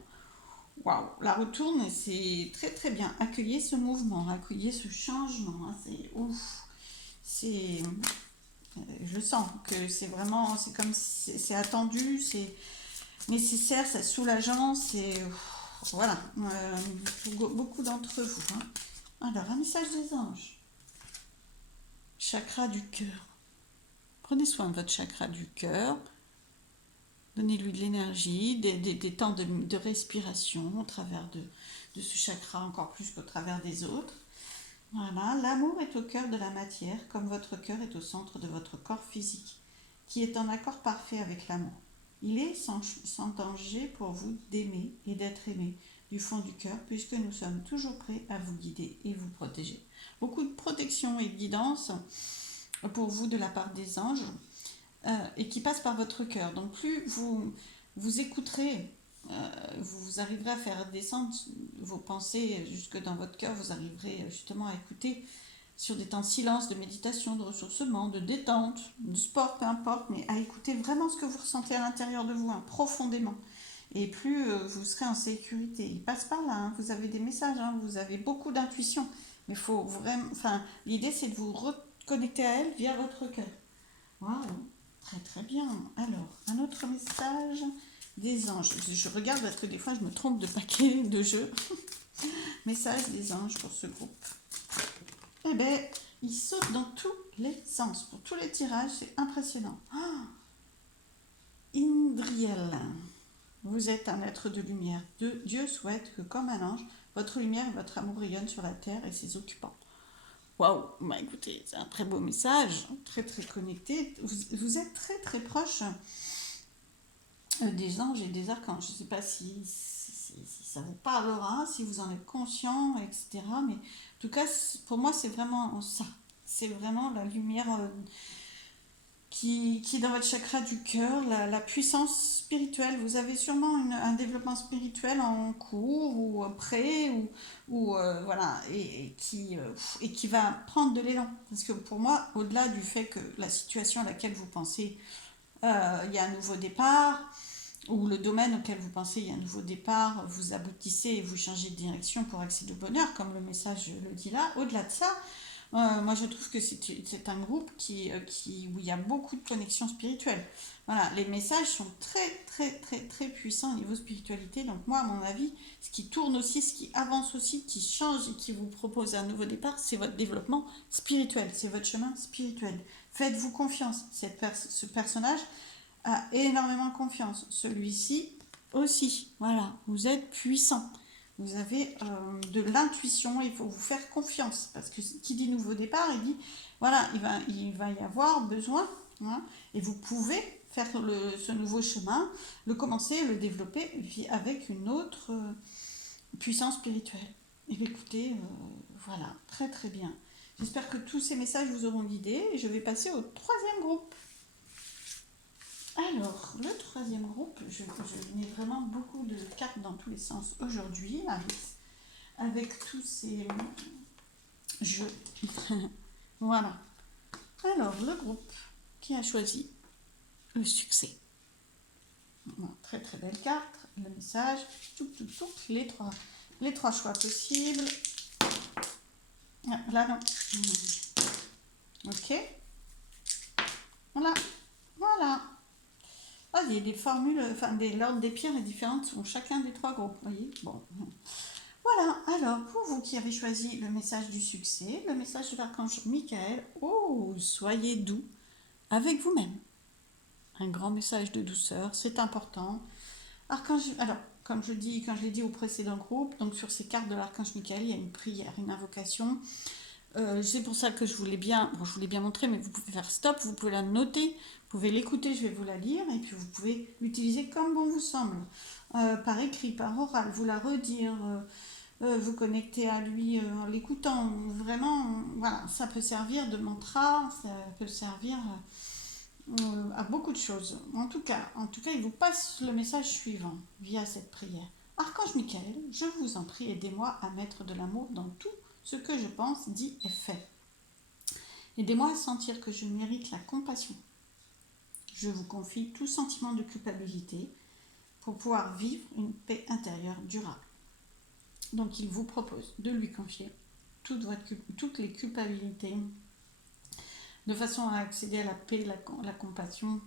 Waouh, la roue tourne, c'est très très bien. Accueillez ce mouvement, accueillez ce changement, hein, c'est ouf. C'est, je sens que c'est vraiment, c'est comme, c'est attendu, c'est nécessaire, c'est soulageant, c'est, voilà, pour beaucoup d'entre vous. Hein. Alors, un message des anges. Chakra du cœur. Prenez soin de votre chakra du cœur. Donnez-lui de l'énergie, des temps de respiration au travers de ce chakra encore plus qu'au travers des autres. Voilà, l'amour est au cœur de la matière, comme votre cœur est au centre de votre corps physique, qui est en accord parfait avec l'amour. Il est sans danger pour vous d'aimer et d'être aimé du fond du cœur, puisque nous sommes toujours prêts à vous guider et vous protéger. Beaucoup de protection et de guidance pour vous de la part des anges et qui passe par votre cœur. Donc plus vous écouterez, vous arriverez à faire descendre vos pensées jusque dans votre cœur, vous arriverez justement à écouter sur des temps de silence, de méditation, de ressourcement, de détente, de sport, peu importe, mais à écouter vraiment ce que vous ressentez à l'intérieur de vous, hein, profondément. Et plus vous serez en sécurité. Il passe par là, hein, vous avez des messages, hein, vous avez beaucoup d'intuition. Mais faut vraiment, enfin, l'idée c'est de vous reconnecter à elle via votre cœur. Waouh, très très bien. Alors, un autre message des anges. Je regarde parce que des fois je me trompe de paquet de jeux. Message des anges pour ce groupe. Eh bien, il saute dans tous les sens. Pour tous les tirages, c'est impressionnant. Oh, Indriel, vous êtes un être de lumière. Dieu souhaite que, comme un ange, votre lumière et votre amour rayonnent sur la terre et ses occupants. Waouh, bah écoutez, c'est un très beau message, très très connecté. Vous êtes très très proche des anges et des archanges. Je ne sais pas si ça vous parlera, si vous en êtes conscient, etc. Mais en tout cas, pour moi, c'est vraiment ça. C'est vraiment la lumière qui est dans votre chakra du cœur, la puissance spirituelle. Vous avez sûrement un développement spirituel en cours ou prêt, ou voilà, et qui va prendre de l'élan. Parce que pour moi, au-delà du fait que la situation à laquelle vous pensez, il y a un nouveau départ, ou le domaine auquel vous pensez il y a un nouveau départ, vous aboutissez et vous changez de direction pour accéder au bonheur, comme le message le dit là. Au-delà de ça, moi je trouve que c'est un groupe où il y a beaucoup de connexions spirituelles. Voilà, les messages sont très très très très puissants au niveau spiritualité. Donc moi, à mon avis, ce qui tourne aussi, ce qui avance aussi, qui change et qui vous propose un nouveau départ, c'est votre développement spirituel, c'est votre chemin spirituel. Faites-vous confiance. Ce personnage a énormément confiance. Celui-ci aussi. Voilà, vous êtes puissant. Vous avez de l'intuition, il faut vous faire confiance. Parce que qui dit nouveau départ, il dit, voilà, il va y avoir besoin, hein, et vous pouvez faire ce nouveau chemin, le commencer, le développer avec une autre puissance spirituelle. Et bien, écoutez, voilà, très très bien. J'espère que tous ces messages vous auront guidé. Et je vais passer au troisième groupe. Alors, le troisième groupe, je mets vraiment beaucoup de cartes dans tous les sens aujourd'hui, avec tous ces jeux. Voilà. Alors, le groupe qui a choisi le succès. Bon, très très belle carte, le message, les trois choix possibles. Ah, là, non. Ok. Voilà. Voilà. Il y a des formules, enfin l'ordre des pierres est différent sur chacun des trois groupes, vous voyez. Bon, Voilà, alors pour vous qui avez choisi le message du succès, le message de l'archange Michael, oh, soyez doux avec vous-même. Un grand message de douceur, c'est important. Alors, comme je dis, quand je l'ai dit au précédent groupe, donc sur ces cartes de l'archange Michael, il y a une prière, une invocation. C'est pour ça que je voulais bien montrer, mais vous pouvez faire stop, vous pouvez la noter, vous pouvez l'écouter, je vais vous la lire, et puis vous pouvez l'utiliser comme bon vous semble, par écrit, par oral, vous la redire, vous connecter à lui en l'écoutant. Vraiment, voilà, ça peut servir de mantra, ça peut servir à beaucoup de choses. En tout cas, il vous passe le message suivant via cette prière. Archange Michael, je vous en prie, aidez-moi à mettre de l'amour dans tout ce que je pense, dit et fait. Aidez-moi à sentir que je mérite la compassion. Je vous confie tout sentiment de culpabilité pour pouvoir vivre une paix intérieure durable. Donc il vous propose de lui confier toutes les culpabilités de façon à accéder à la paix, la compassion.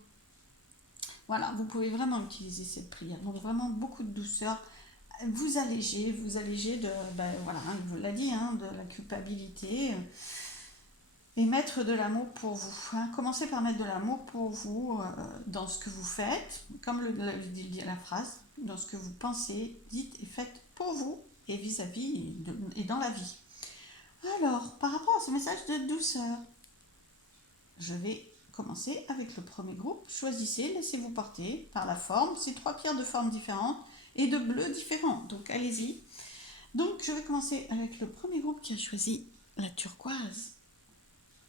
Voilà, vous pouvez vraiment utiliser cette prière. Donc vraiment beaucoup de douceur. Vous allégez de, voilà, il vous l'a dit, de la culpabilité. Et mettre de l'amour pour vous. Commencez par mettre de l'amour pour vous dans ce que vous faites, comme le dit la phrase, dans ce que vous pensez, dites et faites pour vous et vis-à-vis et dans la vie. Alors, par rapport à ce message de douceur, je vais commencer avec le premier groupe. Choisissez, laissez-vous porter par la forme. C'est 3 pierres de formes différentes et de bleus différents. Donc, allez-y. Donc, je vais commencer avec le premier groupe qui a choisi la turquoise.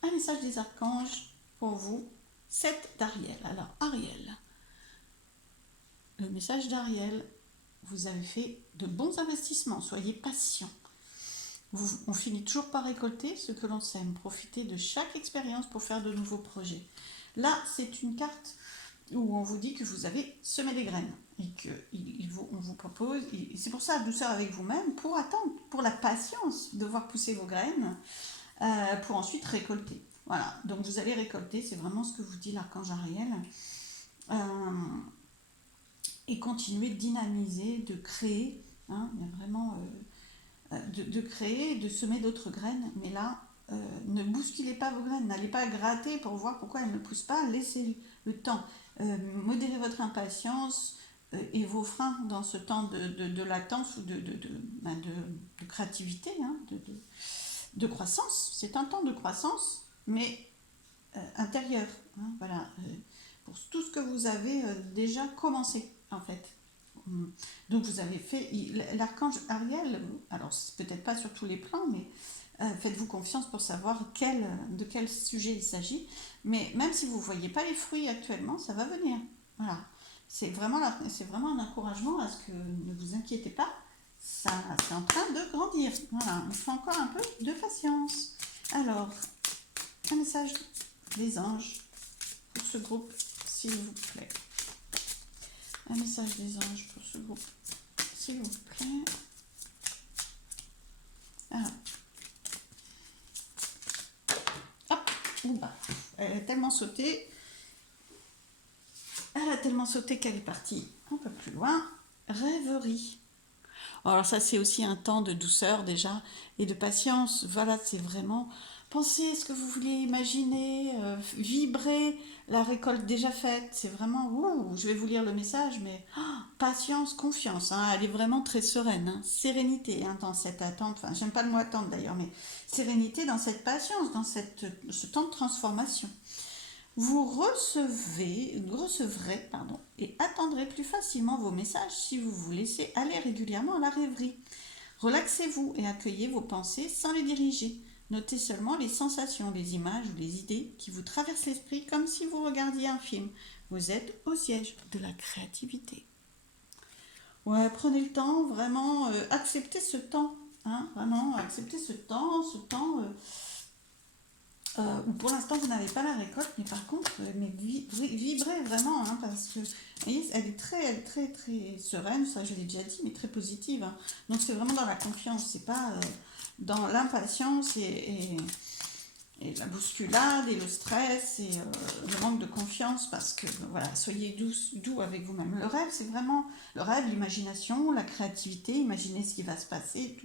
Un message des archanges pour vous, 7 d'Ariel. Alors, Ariel, le message d'Ariel, vous avez fait de bons investissements, soyez patient. On finit toujours par récolter ce que l'on sème. Profitez de chaque expérience pour faire de nouveaux projets. Là, c'est une carte où on vous dit que vous avez semé des graines et qu'on vous propose, et c'est pour ça, douceur avec vous-même, pour attendre, pour la patience de voir pousser vos graines, pour ensuite récolter. Voilà, donc vous allez récolter, c'est vraiment ce que vous dit l'archange Ariel. Et continuer de dynamiser, de créer, il y a vraiment de créer, de semer d'autres graines, mais là, ne bousculez pas vos graines, n'allez pas gratter pour voir pourquoi elles ne poussent pas, laissez le temps. Modérez votre impatience et vos freins dans ce temps de latence ou de créativité, de croissance. C'est un temps de croissance, mais intérieure. Voilà, pour tout ce que vous avez déjà commencé, en fait. Donc vous avez fait l'archange Ariel, alors c'est peut-être pas sur tous les plans, mais faites-vous confiance pour savoir de quel sujet il s'agit. Mais même si vous ne voyez pas les fruits actuellement, ça va venir. Voilà. C'est vraiment un encouragement à ce que ne vous inquiétez pas, ça c'est en train de grandir. Voilà, il faut encore un peu de patience. Alors, un message des anges pour ce groupe, s'il vous plaît. Un message des anges pour ce groupe, s'il vous plaît. Alors. Hop, oula. Elle a tellement sauté. Qu'elle est partie un peu plus loin. Rêverie. Alors ça, c'est aussi un temps de douceur déjà et de patience. Voilà, c'est vraiment penser ce que vous voulez imaginer, vibrer la récolte déjà faite. C'est vraiment, je vais vous lire le message, mais patience, confiance. Elle est vraiment très sereine. Sérénité dans cette attente. Enfin, j'aime pas le mot attente d'ailleurs, mais sérénité dans cette patience, dans ce temps de transformation. Vous recevrez, et attendrez plus facilement vos messages si vous vous laissez aller régulièrement à la rêverie. Relaxez-vous et accueillez vos pensées sans les diriger. Notez seulement les sensations, les images ou les idées qui vous traversent l'esprit comme si vous regardiez un film. Vous êtes au siège de la créativité. Ouais, prenez le temps, vraiment, acceptez ce temps. Vraiment, acceptez ce temps où pour l'instant vous n'avez pas la récolte, mais par contre, vibrez vraiment, parce que, vous voyez, elle est très, très, très sereine, ça je l'ai déjà dit, mais très positive. Donc c'est vraiment dans la confiance, c'est pas dans l'impatience et et la bousculade et le stress et le manque de confiance parce que voilà, soyez doux avec vous-même. Le rêve, c'est vraiment le rêve, l'imagination, la créativité, imaginez ce qui va se passer.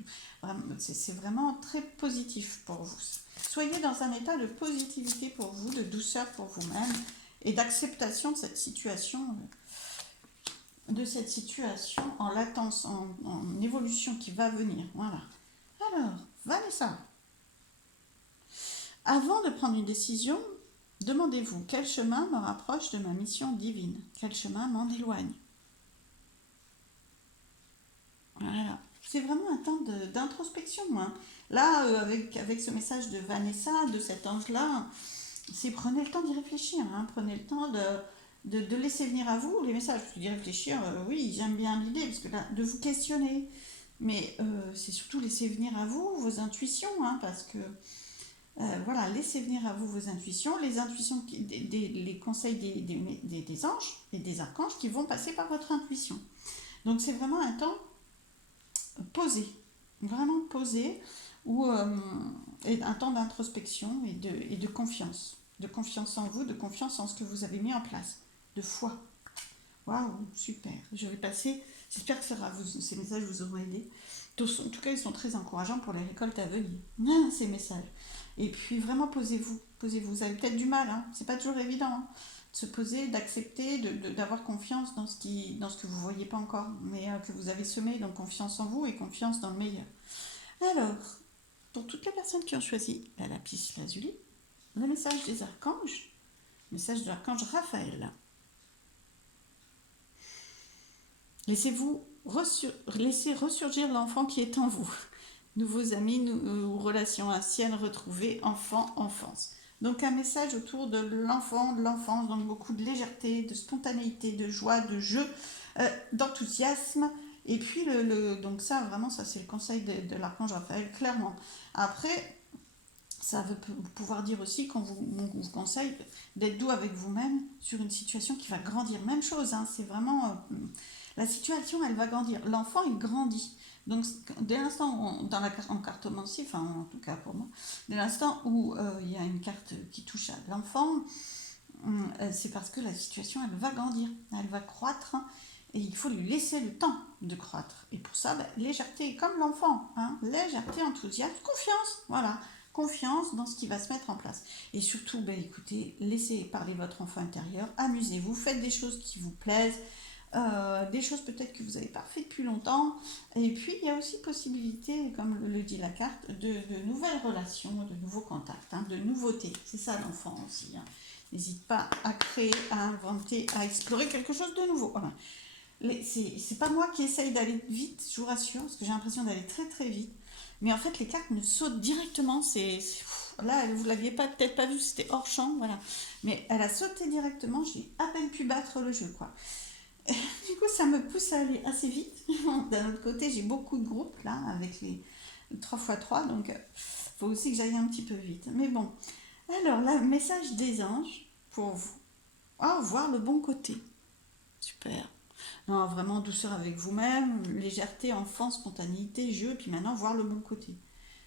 C'est vraiment très positif pour vous. Soyez dans un état de positivité pour vous, de douceur pour vous-même et d'acceptation de cette situation en latence, en évolution qui va venir. Voilà. Alors, Vanessa, avant de prendre une décision, demandez-vous quel chemin me rapproche de ma mission divine, quel chemin m'en éloigne. Voilà. C'est vraiment un temps d'introspection. Hein. Là, avec ce message de Vanessa, de cet ange-là, c'est prenez le temps d'y réfléchir. Hein. Prenez le temps de laisser venir à vous les messages. Parce que d'y réfléchir, oui, j'aime bien l'idée, parce que là, de vous questionner. Mais c'est surtout laisser venir à vous vos intuitions, hein, parce que voilà, laissez venir à vous vos intuitions, les intuitions, les conseils des anges et des archanges qui vont passer par votre intuition. Donc c'est vraiment un temps posé, vraiment posé, ou un temps d'introspection et de confiance en vous, de confiance en ce que vous avez mis en place, de foi. Waouh, super. Je vais passer, j'espère que ces messages vous auront aidé. En tout cas, ils sont très encourageants pour les récoltes à venir, ces messages. Et puis vraiment, posez-vous. Vous avez peut-être du mal, hein. C'est pas toujours évident, hein, de se poser, d'accepter, d'avoir confiance dans ce que vous voyez pas encore, mais que vous avez semé, donc confiance en vous et confiance dans le meilleur. Alors, pour toutes les personnes qui ont choisi la lapis lazuli, le message des archanges, le message de l'archange Raphaël. Laissez ressurgir l'enfant qui est en vous. Nouveaux amis ou relations anciennes retrouvées, enfance. Donc un message autour de l'enfant, de l'enfance, donc beaucoup de légèreté, de spontanéité, de joie, de jeu, d'enthousiasme. Et puis, donc ça, vraiment, ça c'est le conseil de l'archange Raphaël, clairement. Après, ça veut pouvoir dire aussi qu'on vous conseille d'être doux avec vous-même sur une situation qui va grandir. Même chose, hein, c'est vraiment... la situation, elle va grandir. L'enfant, il grandit. Donc, dès l'instant, en cartomancie, enfin, en tout cas pour moi, dès l'instant où il y a une carte qui touche à l'enfant, c'est parce que la situation, elle va grandir, elle va croître, hein, et il faut lui laisser le temps de croître. Et pour ça, légèreté, comme l'enfant, hein, légèreté, enthousiasme, confiance, voilà. Confiance dans ce qui va se mettre en place. Et surtout, écoutez, laissez parler votre enfant intérieur, amusez-vous, faites des choses qui vous plaisent, des choses peut-être que vous n'avez pas fait depuis longtemps. Et puis, il y a aussi possibilité, comme le dit la carte, de nouvelles relations, de nouveaux contacts, hein, de nouveautés. C'est ça l'enfant aussi. Hein. N'hésite pas à créer, à inventer, à explorer quelque chose de nouveau. Voilà. C'est pas moi qui essaye d'aller vite, je vous rassure, parce que j'ai l'impression d'aller très très vite. Mais en fait, les cartes me sautent directement. Là, vous l'aviez peut-être pas vu, c'était hors champ, voilà. Mais elle a sauté directement, j'ai à peine pu battre le jeu, quoi. Du coup, ça me pousse à aller assez vite. D'un autre côté, j'ai beaucoup de groupes, là, avec les 3x3, donc faut aussi que j'aille un petit peu vite. Mais bon, alors là, message des anges pour vous. Oh, voir le bon côté. Super. Non, vraiment douceur avec vous-même, légèreté, enfant, spontanéité, jeu, puis maintenant voir le bon côté.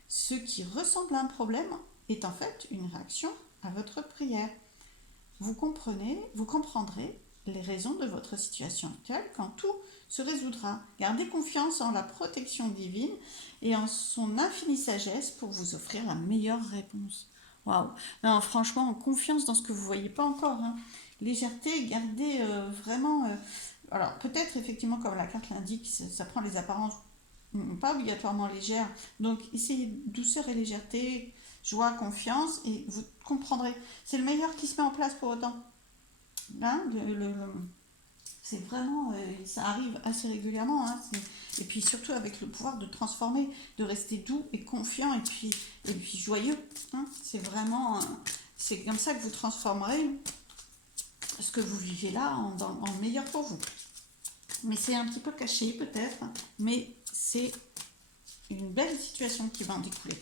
Ce qui ressemble à un problème est en fait une réaction à votre prière. Vous comprendrez les raisons de votre situation actuelle quand tout se résoudra. Gardez confiance en la protection divine et en son infinie sagesse pour vous offrir la meilleure réponse. Waouh! Non, franchement, confiance dans ce que vous ne voyez pas encore. Hein. Légèreté, gardez vraiment... alors, peut-être, effectivement, comme la carte l'indique, ça prend les apparences pas obligatoirement légères. Donc, essayez douceur et légèreté, joie, confiance, et vous comprendrez. C'est le meilleur qui se met en place pour autant. Hein, c'est vraiment, ça arrive assez régulièrement. Hein, et puis surtout avec le pouvoir de transformer, de rester doux et confiant, et puis joyeux. Hein, c'est vraiment, c'est comme ça que vous transformerez ce que vous vivez là en meilleur pour vous. Mais c'est un petit peu caché peut-être, mais c'est une belle situation qui va en découler.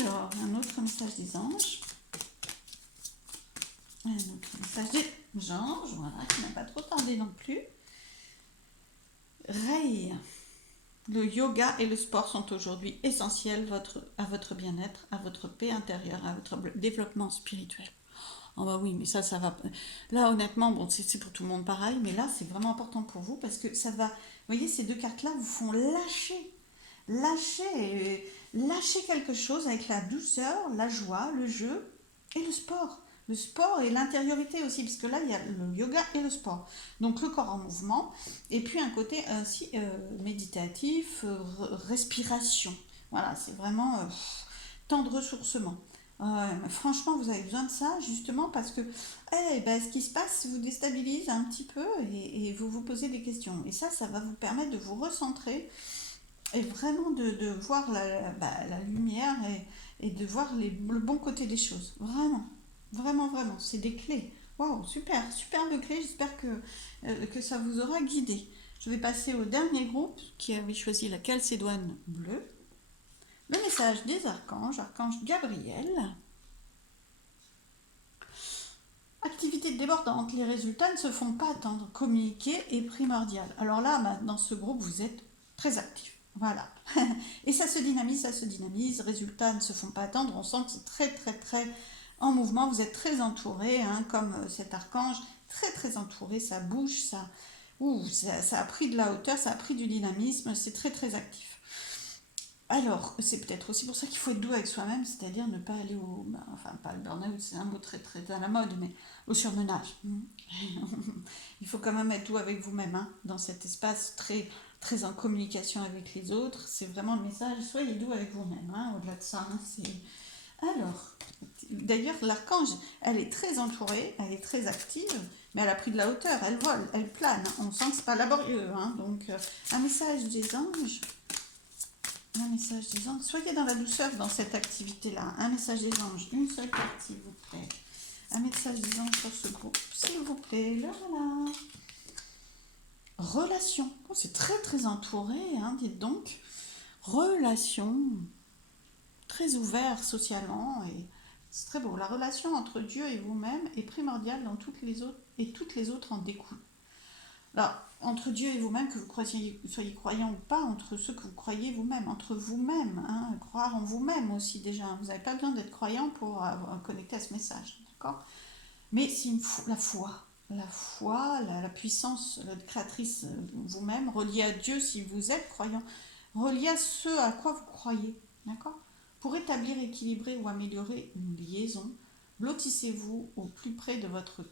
Alors, un autre message des anges. Un autre message des anges, voilà, qui n'a pas trop tardé non plus. Ray. Le yoga et le sport sont aujourd'hui essentiels à votre bien-être, à votre paix intérieure, à votre développement spirituel. Oh bah oui, mais ça va. Là, honnêtement, bon, c'est pour tout le monde pareil, mais là, c'est vraiment important pour vous parce que ça va. Vous voyez, ces deux cartes-là vous font lâcher quelque chose avec la douceur, la joie, le jeu et le sport. Le sport et l'intériorité aussi, parce que là, il y a le yoga et le sport. Donc le corps en mouvement, et puis un côté ainsi méditatif, respiration. Voilà, c'est vraiment temps de ressourcement. Mais franchement, vous avez besoin de ça justement parce que ce qui se passe vous déstabilise un petit peu et vous vous posez des questions. Et ça va vous permettre de vous recentrer et vraiment de voir la lumière et de voir le bon côté des choses. Vraiment, vraiment, vraiment. C'est des clés. Waouh, super, superbe clé. J'espère que ça vous aura guidé. Je vais passer au dernier groupe qui avait choisi la calcédoine bleue. Le message des archanges, archange Gabriel. Activité débordante, les résultats ne se font pas attendre. Communiquer est primordial. Alors là, dans ce groupe, vous êtes très actif. Voilà. Et ça se dynamise. Résultats ne se font pas attendre. On sent que c'est très, très, très en mouvement. Vous êtes très entouré, comme cet archange, très, très entouré. Ça bouge, ça a pris de la hauteur, ça a pris du dynamisme. C'est très, très actif. Alors, c'est peut-être aussi pour ça qu'il faut être doux avec soi-même, c'est-à-dire ne pas aller enfin, pas le burn-out, c'est un mot très très à la mode, mais au surmenage. Il faut quand même être doux avec vous-même, dans cet espace très, très en communication avec les autres. C'est vraiment le message, soyez doux avec vous-même, au-delà de ça. Alors, d'ailleurs, l'archange, elle est très entourée, elle est très active, mais elle a pris de la hauteur, elle vole, elle plane. On sent que c'est pas laborieux, donc un message des anges. Un message des anges. Soyez dans la douceur dans cette activité-là. Un message des anges. Une seule carte, s'il vous plaît. Un message des anges sur ce groupe. S'il vous plaît. Le voilà. Relation. Oh, c'est très très entouré, dites donc. Relation. Très ouvert socialement. Et c'est très beau. La relation entre Dieu et vous-même est primordiale dans toutes les autres. Et toutes les autres en découlent. Alors, entre Dieu et vous-même, que vous soyez croyant ou pas, entre ceux que vous croyez vous-même, entre vous-même, croire en vous-même aussi déjà. Vous n'avez pas besoin d'être croyant pour connecter à ce message, d'accord? Mais c'est la foi, la puissance créatrice vous-même, reliée à Dieu si vous êtes croyant, reliée à ce à quoi vous croyez, d'accord? Pour établir, équilibrer ou améliorer une liaison, blottissez-vous au plus près de votre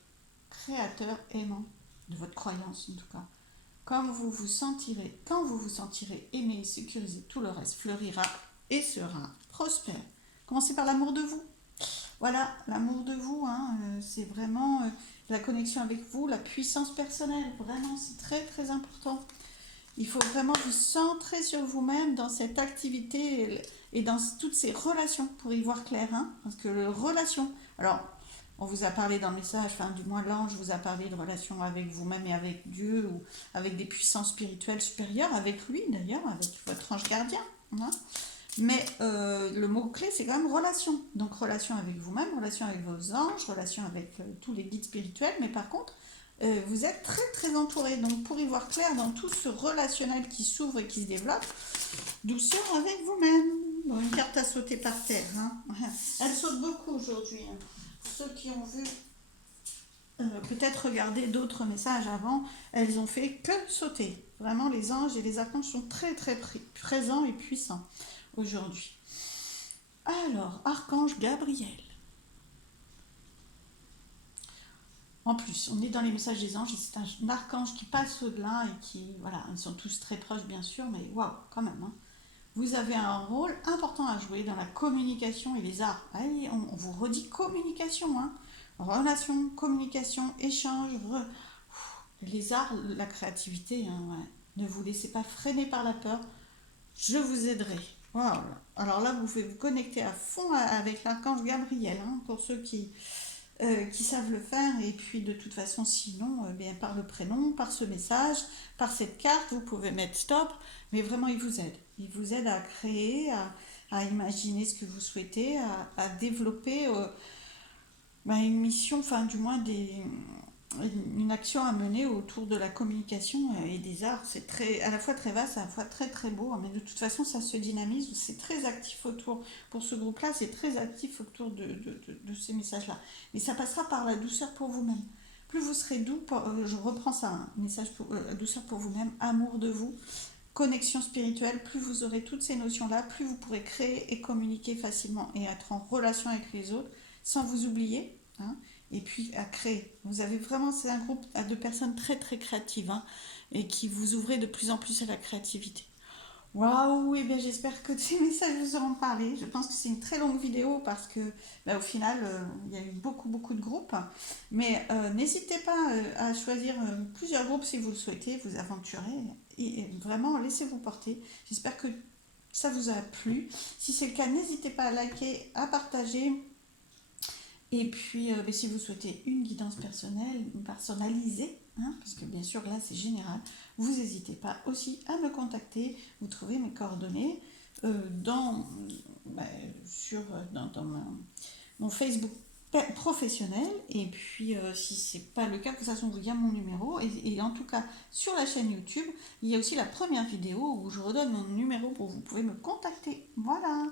créateur aimant, de votre croyance en tout cas. Quand vous vous sentirez aimé et sécurisé, tout le reste fleurira et sera prospère. Commencez par l'amour de vous. Voilà, l'amour de vous, c'est vraiment la connexion avec vous, la puissance personnelle. Vraiment, c'est très très important. Il faut vraiment vous centrer sur vous-même dans cette activité et dans toutes ces relations pour y voir clair. Parce que les relations... Alors, on vous a parlé dans le message, enfin du moins l'ange vous a parlé de relations avec vous-même et avec Dieu ou avec des puissances spirituelles supérieures, avec lui d'ailleurs, avec votre ange gardien. Mais le mot-clé c'est quand même relation. Donc relation avec vous-même, relation avec vos anges, relation avec tous les guides spirituels, mais par contre vous êtes très très entouré. Donc pour y voir clair dans tout ce relationnel qui s'ouvre et qui se développe, douceur avec vous-même. Bon, une carte à sauter par terre. Elle saute beaucoup aujourd'hui. Ceux qui ont vu peut-être regarder d'autres messages avant, elles ont fait que sauter. Vraiment, les anges et les archanges sont très très présents et puissants aujourd'hui. Alors, archange Gabriel. En plus, on est dans les messages des anges et c'est un archange qui passe au-delà et qui, voilà, ils sont tous très proches bien sûr, mais waouh, quand même. Vous avez un rôle important à jouer dans la communication et les arts. Allez, on vous redit communication, relation, communication, échange, les arts, la créativité. Ne vous laissez pas freiner par la peur. Je vous aiderai. Wow. Alors là, vous pouvez vous connecter à fond avec l'archange Gabriel, pour ceux qui savent le faire. Et puis de toute façon, sinon, par le prénom, par ce message, par cette carte, vous pouvez mettre stop. Mais vraiment, il vous aide. Il vous aide à créer, à imaginer ce que vous souhaitez, à développer une mission, enfin du moins une action à mener autour de la communication et des arts. C'est à la fois très vaste, à la fois très très beau, mais de toute façon ça se dynamise, c'est très actif autour, pour ce groupe-là, c'est très actif autour de ces messages-là. Mais ça passera par la douceur pour vous-même. Plus vous serez doux, je reprends ça, hein, message pour, douceur pour vous-même, amour de vous, connexion spirituelle, plus vous aurez toutes ces notions-là, plus vous pourrez créer et communiquer facilement et être en relation avec les autres sans vous oublier, hein, et puis à créer. Vous avez vraiment, c'est un groupe de personnes très très créatives, hein, et qui vous ouvrez de plus en plus à la créativité. Waouh, et bien j'espère que ces messages vous auront parlé. Je pense que c'est une très longue vidéo parce que au final, il y a eu beaucoup beaucoup de groupes. Mais n'hésitez pas à choisir plusieurs groupes si vous le souhaitez, vous aventurer et vraiment laissez-vous porter. J'espère que ça vous a plu. Si c'est le cas, n'hésitez pas à liker, à partager. Et puis, si vous souhaitez une guidance personnelle, personnalisée, hein, parce que bien sûr là c'est général, vous n'hésitez pas aussi à me contacter. Vous trouvez mes coordonnées dans, bah, dans mon Facebook professionnel. Et puis, si c'est pas le cas, que ça soit il y a mon numéro. Et en tout cas, sur la chaîne YouTube, il y a aussi la première vidéo où je redonne mon numéro pour vous pouvez me contacter. Voilà.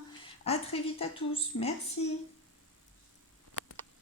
À très vite à tous. Merci.